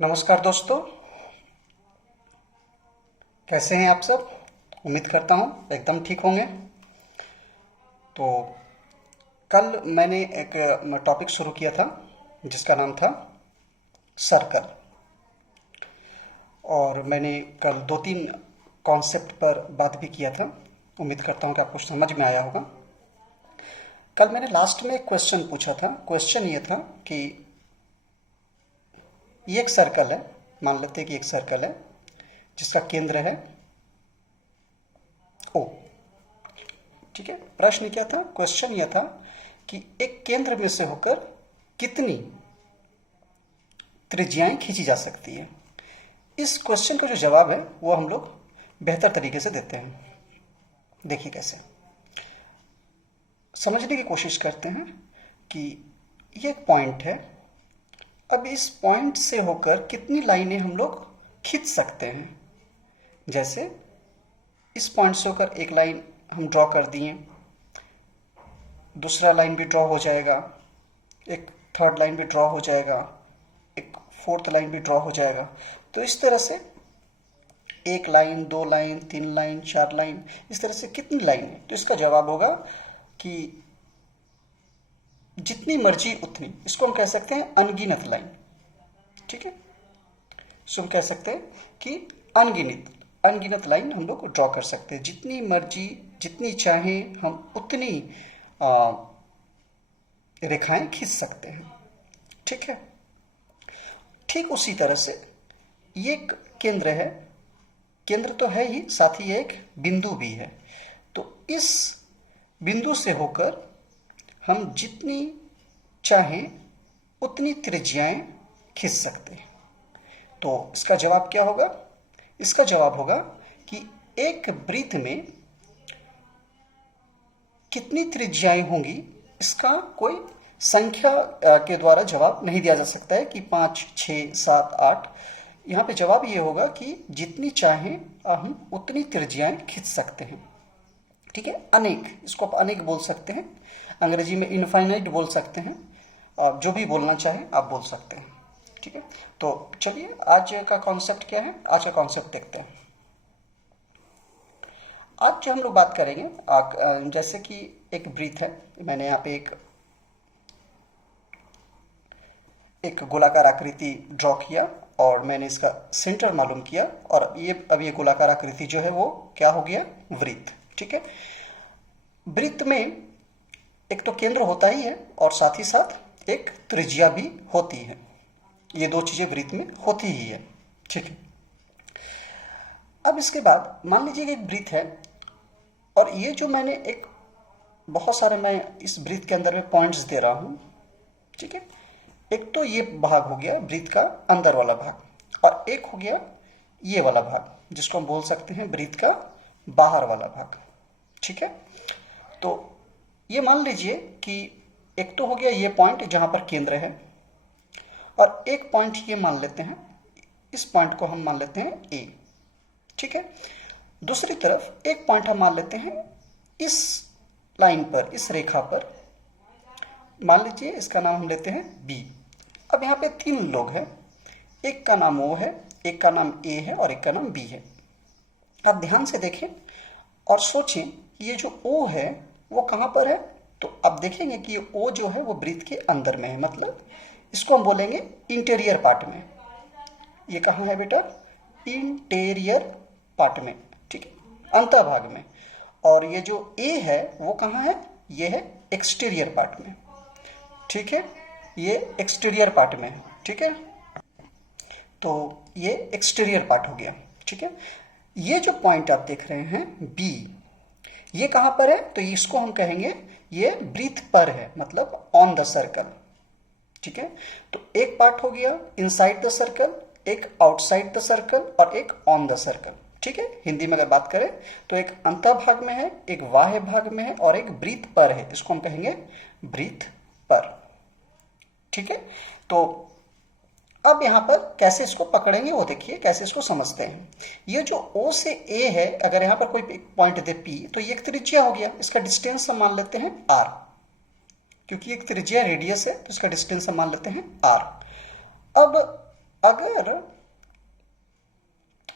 नमस्कार दोस्तों, कैसे हैं आप सब। उम्मीद करता हूँ एकदम ठीक होंगे। तो कल मैंने एक टॉपिक शुरू किया था जिसका नाम था सर्कल। और मैंने कल दो तीन कॉन्सेप्ट पर बात भी किया था। उम्मीद करता हूँ कि आपको समझ में आया होगा। कल मैंने लास्ट में एक क्वेश्चन पूछा था। क्वेश्चन ये था कि ये एक सर्कल है, मान लेते हैं कि एक सर्कल है जिसका केंद्र है ओ। ठीक है, प्रश्न क्या था, क्वेश्चन यह था कि एक केंद्र में से होकर कितनी त्रिज्याएं खींची जा सकती है। इस क्वेश्चन का जो जवाब है वो हम लोग बेहतर तरीके से देते हैं। देखिए कैसे, समझने की कोशिश करते हैं कि ये एक पॉइंट है। अब इस पॉइंट से होकर कितनी लाइनें हम लोग खींच सकते हैं। जैसे इस पॉइंट से होकर एक लाइन हम ड्रॉ कर दिए, दूसरा लाइन भी ड्रॉ हो जाएगा, एक थर्ड लाइन भी ड्रॉ हो जाएगा, एक फोर्थ लाइन भी ड्रॉ हो जाएगा। तो इस तरह से एक लाइन, दो लाइन, तीन लाइन, चार लाइन, इस तरह से कितनी लाइन है। तो इसका जवाब होगा कि जितनी मर्जी उतनी। इसको हम कह सकते हैं अनगिनत लाइन। ठीक है, इसको हम कह सकते हैं कि अनगिनत लाइन हम लोग ड्रॉ कर सकते हैं। जितनी मर्जी, जितनी चाहें हम उतनी रेखाएं खींच सकते हैं। ठीक है, ठीक उसी तरह से ये एक केंद्र है। केंद्र तो है ही, साथ ही एक बिंदु भी है। तो इस बिंदु से होकर हम जितनी चाहें उतनी त्रिज्याएं खींच सकते हैं। तो इसका जवाब क्या होगा? इसका जवाब होगा कि एक वृत्त में कितनी त्रिज्याएं होंगी, इसका कोई संख्या के द्वारा जवाब नहीं दिया जा सकता है कि 5, 6, 7, 8। यहाँ पे जवाब ये होगा कि जितनी चाहें हम उतनी त्रिज्याएं खींच सकते हैं। ठीक है, अनेक, इसको आप अनेक बोल सकते हैं, अंग्रेजी में इनफाइनाइट बोल सकते हैं। आप जो भी बोलना चाहें आप बोल सकते हैं। ठीक है, तो चलिए आज का कॉन्सेप्ट क्या है, आज का कॉन्सेप्ट देखते हैं। आज जो हम लोग बात करेंगे, जैसे कि एक वृत्त है। मैंने यहाँ पे एक गोलाकार आकृति ड्रॉ किया और मैंने इसका सेंटर मालूम किया। और अब ये गोलाकार आकृति जो है वो क्या हो गया? वृत्त। ठीक है, वृत्त में एक तो केंद्र होता ही है और साथ ही साथ एक त्रिज्या भी होती है। ये दो चीजें वृत्त में होती ही है। ठीक है, अब इसके बाद मान लीजिए कि एक वृत्त है और ये जो मैंने एक बहुत सारे मैं इस वृत्त के अंदर में पॉइंट्स दे रहा हूं। ठीक है, एक तो ये भाग हो गया वृत्त का अंदर वाला भाग, और एक हो गया ये वाला भाग जिसको हम बोल सकते हैं वृत्त का बाहर वाला भाग। ठीक है, तो ये मान लीजिए कि एक तो हो गया ये पॉइंट जहां पर केंद्र है, और एक पॉइंट ये मान लेते हैं, इस पॉइंट को हम मान लेते हैं ए। ठीक है, दूसरी तरफ एक पॉइंट हम मान लेते हैं इस लाइन पर, इस रेखा पर, मान लीजिए इसका नाम हम लेते हैं बी। अब यहाँ पे तीन लोग हैं, एक का नाम ओ है, एक का नाम ए है और एक का नाम बी है। आप ध्यान से देखें और सोचें कि ये जो ओ है वो कहाँ पर है। तो आप देखेंगे कि ये ओ जो है वो वृत्त के अंदर में है, मतलब इसको हम बोलेंगे इंटीरियर पार्ट में। ये कहाँ है बेटा? इंटीरियर पार्ट में। ठीक है, अंतःभाग में। और ये जो ए है वो कहाँ है? ये है एक्सटीरियर पार्ट में। ठीक है, ये एक्सटीरियर पार्ट में है। ठीक है, तो ये एक्सटीरियर पार्ट हो गया। ठीक है, ये जो पॉइंट आप देख रहे हैं बी, ये कहां पर है? तो इसको हम कहेंगे ये वृत्त पर है, मतलब ऑन द सर्कल। ठीक है, तो एक पार्ट हो गया इनसाइड द सर्कल, एक आउटसाइड द सर्कल और एक ऑन द सर्कल। ठीक है, हिंदी में अगर बात करें तो एक अंतःभाग में है, एक बाह्य भाग में है और एक वृत्त पर है। इसको हम कहेंगे वृत्त पर। ठीक है, तो अब यहां पर कैसे इसको पकड़ेंगे वो देखिए, कैसे इसको समझते हैं। ये जो O से A है, अगर यहां पर कोई पॉइंट दे P, तो ये एक त्रिज्या हो गया। इसका डिस्टेंस हम मान लेते हैं R, क्योंकि एक त्रिज्या रेडियस है तो इसका डिस्टेंस हम मान लेते हैं R। अब अगर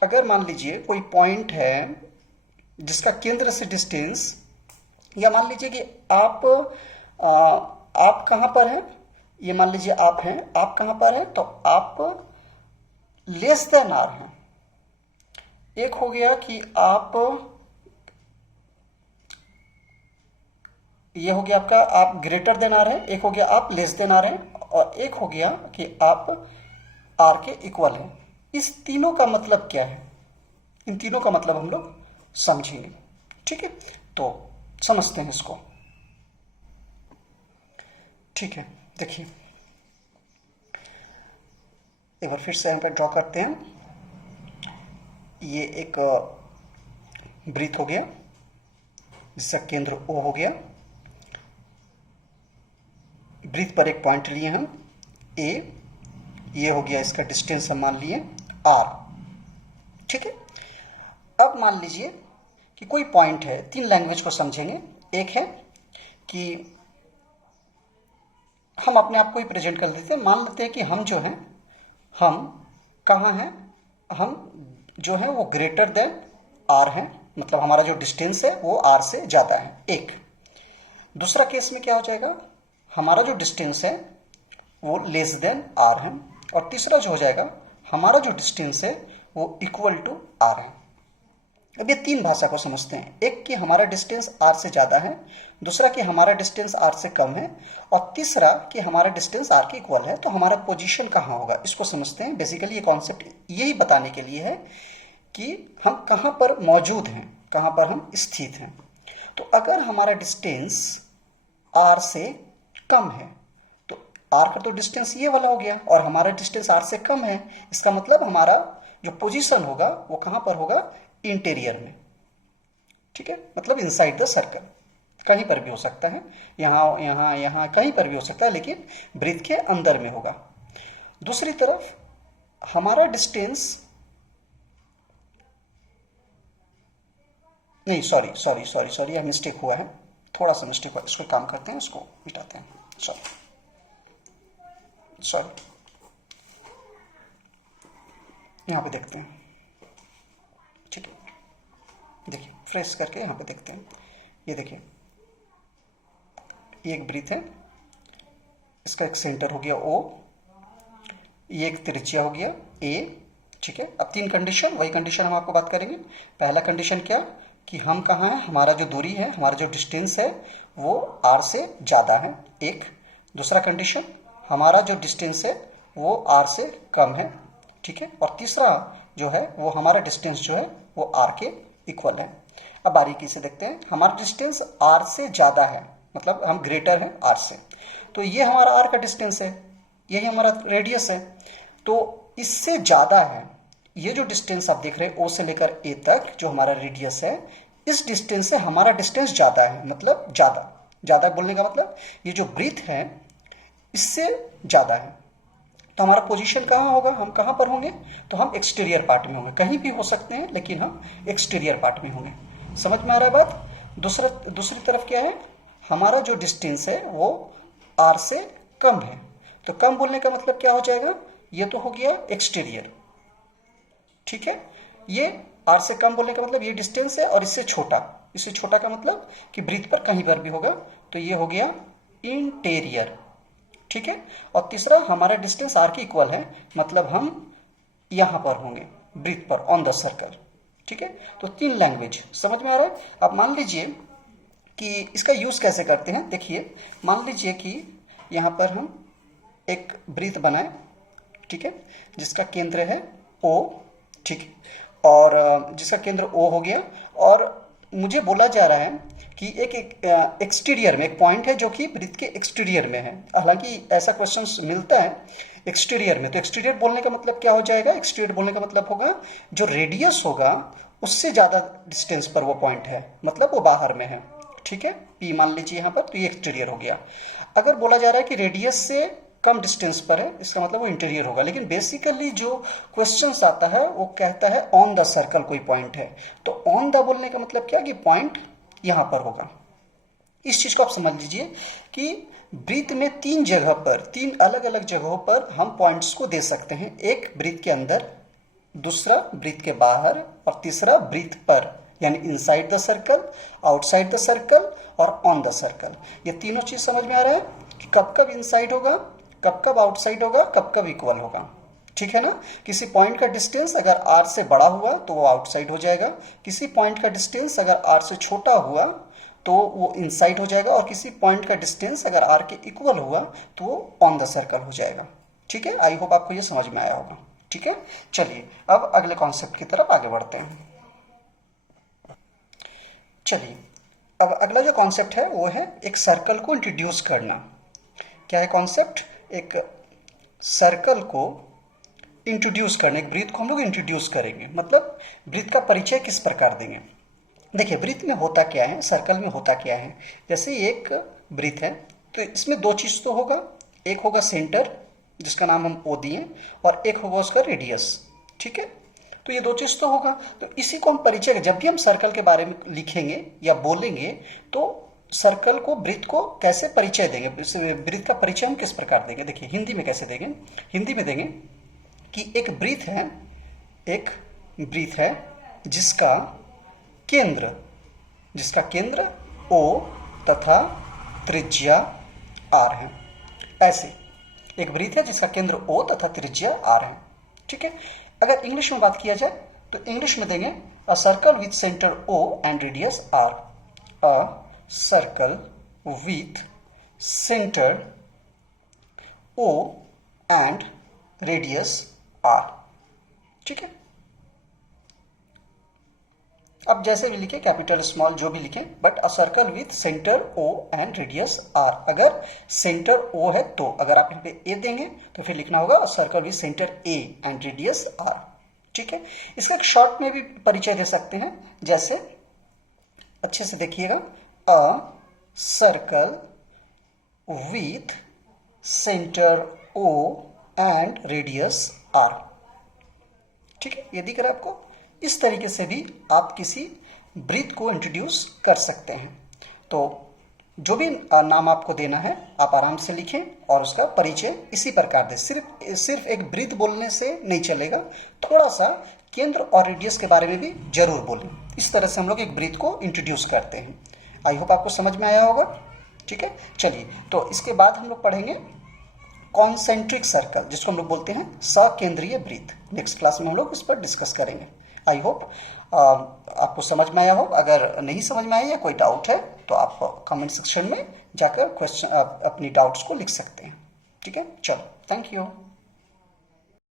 अगर मान लीजिए कोई पॉइंट है जिसका केंद्र से डिस्टेंस, या मान लीजिए कि आ, आप कहाँ पर हैं, ये मान लीजिए आप हैं, आप कहाँ पर हैं, तो आप लेस देन आर हैं। एक हो गया कि आप, ये हो गया आपका, आप ग्रेटर देन आर हैं, एक हो गया आप लेस देन आर हैं, और एक हो गया कि आप आर के इक्वल हैं। इस तीनों का मतलब क्या है, इन तीनों का मतलब हम लोग समझेंगे। ठीक है, तो समझते हैं इसको। ठीक है, देखिए एक बार फिर से यहाँ पर ड्रॉ करते हैं। ये एक वृत्त हो गया जिसका केंद्र O हो गया। वृत्त पर एक पॉइंट लिए हम A, ये हो गया इसका डिस्टेंस हम मान लिए R। ठीक है, अब मान लीजिए कि कोई पॉइंट है, तीन लैंग्वेज को समझेंगे। एक है कि हम अपने आप को ही प्रेजेंट कर देते हैं, मान लेते हैं कि हम जो हैं, हम कहाँ हैं, हम जो है वो ग्रेटर देन आर हैं, मतलब हमारा जो डिस्टेंस है वो आर से ज़्यादा है। एक दूसरा केस में क्या हो जाएगा, हमारा जो डिस्टेंस है वो लेस देन आर है, और तीसरा जो हो जाएगा, हमारा जो डिस्टेंस है वो इक्वल टू आर है। अब ये तीन भाषा को समझते हैं, एक कि हमारा डिस्टेंस आर से ज़्यादा है, दूसरा कि हमारा डिस्टेंस आर से कम है, और तीसरा कि हमारा डिस्टेंस आर के इक्वल है। तो हमारा पोजीशन कहाँ होगा, इसको समझते हैं। बेसिकली ये कॉन्सेप्ट यही बताने के लिए है कि हम कहाँ पर मौजूद हैं, कहाँ पर हम स्थित हैं। तो अगर हमारा डिस्टेंस आर से कम है, तो आर का तो डिस्टेंस ये वाला हो गया, और हमारा डिस्टेंस आर से कम है, इसका मतलब हमारा जो पोजीशन होगा वो कहाँ पर होगा, इंटीरियर में। ठीक है, मतलब इनसाइड द सर्कल, कहीं पर भी हो सकता है, यहाँ यहाँ यहाँ कहीं पर भी हो सकता है, लेकिन वृत्त के अंदर में होगा। दूसरी तरफ हमारा डिस्टेंस, नहीं सॉरी सॉरी सॉरी सॉरी, यह मिस्टेक हुआ है, थोड़ा सा मिस्टेक हुआ, इसको काम करते हैं, उसको मिटाते हैं। सॉरी सॉरी, यहाँ पे देखते हैं। ठीक है, देखिए फ्रेश करके यहाँ पे देखते हैं। ये देखिए, ये एक वृत्त है, इसका एक सेंटर हो गया O, ये एक त्रिज्या हो गया A। ठीक है, अब तीन कंडीशन, वही कंडीशन हम आपको बात करेंगे। पहला कंडीशन क्या, कि हम कहाँ हैं, हमारा जो दूरी है, हमारा जो डिस्टेंस है वो R से ज़्यादा है, एक। दूसरा कंडीशन, हमारा जो डिस्टेंस है वो R से कम है। ठीक है, और तीसरा जो है वो हमारा डिस्टेंस जो है वो R के इक्वल है। अब बारीकी से देखते हैं, हमारा डिस्टेंस R से ज़्यादा है, मतलब हम ग्रेटर हैं R से, तो ये हमारा R का डिस्टेंस है, यही हमारा रेडियस है। तो इससे ज़्यादा है ये जो डिस्टेंस आप देख रहे हैं O से लेकर A तक, जो हमारा रेडियस है, इस डिस्टेंस से हमारा डिस्टेंस ज़्यादा है, मतलब ज़्यादा, ज़्यादा बोलने का मतलब ये जो वृत्त है इससे ज़्यादा है। तो हमारा पोजीशन कहाँ होगा, हम कहाँ पर होंगे, तो हम एक्सटीरियर पार्ट में होंगे, कहीं भी हो सकते हैं लेकिन हम एक्सटीरियर पार्ट में होंगे। समझ में आ रहा है बात। दूसरी तरफ क्या है, हमारा जो डिस्टेंस है वो आर से कम है, तो कम बोलने का मतलब क्या हो जाएगा, ये तो हो गया एक्सटीरियर। ठीक है, ये आर से कम बोलने का मतलब ये डिस्टेंस है, और इससे छोटा का मतलब कि वृत्त पर कहीं पर भी होगा, तो ये हो गया इंटीरियर। ठीक है, और तीसरा हमारा डिस्टेंस आर के इक्वल है, मतलब हम यहां पर होंगे वृत्त पर, ऑन द सर्कल। ठीक है, तो तीन लैंग्वेज समझ में आ रहा है। अब मान लीजिए कि इसका यूज कैसे करते हैं, देखिए मान लीजिए कि यहां पर हम एक वृत्त बनाए, ठीक है, जिसका केंद्र है O। ठीक है, और जिसका केंद्र O हो गया, और मुझे बोला जा रहा है कि एक एक्सटीरियर में एक पॉइंट है जो कि वृत्त के एक्सटीरियर में है। हालांकि ऐसा क्वेश्चन मिलता है एक्सटीरियर में, तो एक्सटीरियर बोलने का मतलब क्या हो जाएगा, एक्सटीरियर बोलने का मतलब होगा जो रेडियस होगा उससे ज़्यादा डिस्टेंस पर वो पॉइंट है, मतलब वो बाहर में है। ठीक है, P मान लीजिए यहाँ पर, तो ये एक्सटीरियर हो गया। अगर बोला जा रहा है कि रेडियस से कम डिस्टेंस पर है, इसका मतलब वो इंटीरियर होगा। लेकिन बेसिकली जो क्वेश्चंस आता है वो कहता है ऑन द सर्कल कोई पॉइंट है, तो ऑन द बोलने का मतलब क्या कि पॉइंट यहां पर होगा। इस चीज को आप समझ लीजिए कि वृत्त में तीन अलग अलग जगहों पर हम पॉइंट्स को दे सकते हैं। एक वृत्त के अंदर, दूसरा वृत्त के बाहर और तीसरा वृत्त पर, यानी inside the circle, outside the circle और ऑन द सर्कल। ये तीनों चीज समझ में आ रहा है कि कब कब इनसाइड होगा, कब कब आउटसाइड होगा, कब कब इक्वल होगा। ठीक है ना। किसी पॉइंट का डिस्टेंस अगर r से बड़ा हुआ तो वो आउटसाइड हो जाएगा, किसी पॉइंट का डिस्टेंस अगर r से छोटा हुआ तो वो इनसाइड हो जाएगा, और किसी पॉइंट का डिस्टेंस अगर r के इक्वल हुआ तो वो ऑन द सर्कल हो जाएगा। ठीक है, आई होप आपको ये समझ में आया होगा। ठीक है, चलिए अब अगले कॉन्सेप्ट की तरफ आगे बढ़ते हैं। चलिए अब अगला जो कॉन्सेप्ट है वो है एक सर्कल को इंट्रोड्यूस करना। क्या है कॉन्सेप्ट? एक सर्कल को इंट्रोड्यूस करने, एक वृत्त को हम लोग इंट्रोड्यूस करेंगे, मतलब वृत्त का परिचय किस प्रकार देंगे। देखिए वृत्त में होता क्या है, सर्कल में होता क्या है। जैसे एक वृत्त है तो इसमें दो चीज़ तो होगा, एक होगा सेंटर जिसका नाम हम ओ दिए, और एक होगा उसका रेडियस। ठीक है, तो ये दो चीज़ तो होगा। तो इसी को हम परिचय, जब भी हम सर्कल के बारे में लिखेंगे या बोलेंगे तो सर्कल को, वृत्त को कैसे परिचय देंगे, वृत्त का परिचय हम किस प्रकार देंगे। देखिए हिंदी में कैसे देंगे, हिंदी में देंगे कि एक वृत्त है जिसका केंद्र O तथा त्रिज्या R है। ऐसे एक वृत्त है जिसका केंद्र O तथा त्रिज्या R है। ठीक है, अगर इंग्लिश में बात किया जाए तो इंग्लिश में देंगे a circle with centre O and radius R। A circle with centre O and radius R। ठीक है, अब जैसे भी लिखे, कैपिटल स्मॉल जो भी लिखें, but a circle with centre O and radius R। अगर सेंटर O है तो अगर आप यहाँ पे A देंगे तो फिर लिखना होगा a circle with centre A and radius R। ठीक है, इसका एक शॉर्ट में भी परिचय दे सकते हैं, जैसे अच्छे से देखिएगा, a circle with centre O and radius R। ठीक है, ये दिख रहा है आपको। इस तरीके से भी आप किसी वृत्त को इंट्रोड्यूस कर सकते हैं। तो जो भी नाम आपको देना है आप आराम से लिखें और उसका परिचय इसी प्रकार दें। सिर्फ एक वृत्त बोलने से नहीं चलेगा, थोड़ा सा केंद्र और रेडियस के बारे में भी जरूर बोलें। इस तरह से हम लोग एक वृत्त को इंट्रोड्यूस करते हैं। आई होप आपको समझ में आया होगा। ठीक है, चलिए तो इसके बाद हम लोग पढ़ेंगे कॉन्सेंट्रिक सर्कल, जिसको हम लोग बोलते हैं सकेंद्रीय वृत्त। नेक्स्ट क्लास में हम लोग इस पर डिस्कस करेंगे। आई होप आपको समझ में आया हो। अगर नहीं समझ में आया या कोई डाउट है तो आप कमेंट सेक्शन में जाकर क्वेश्चन अपनी डाउट्स को लिख सकते हैं। ठीक है, चलो, थैंक यू।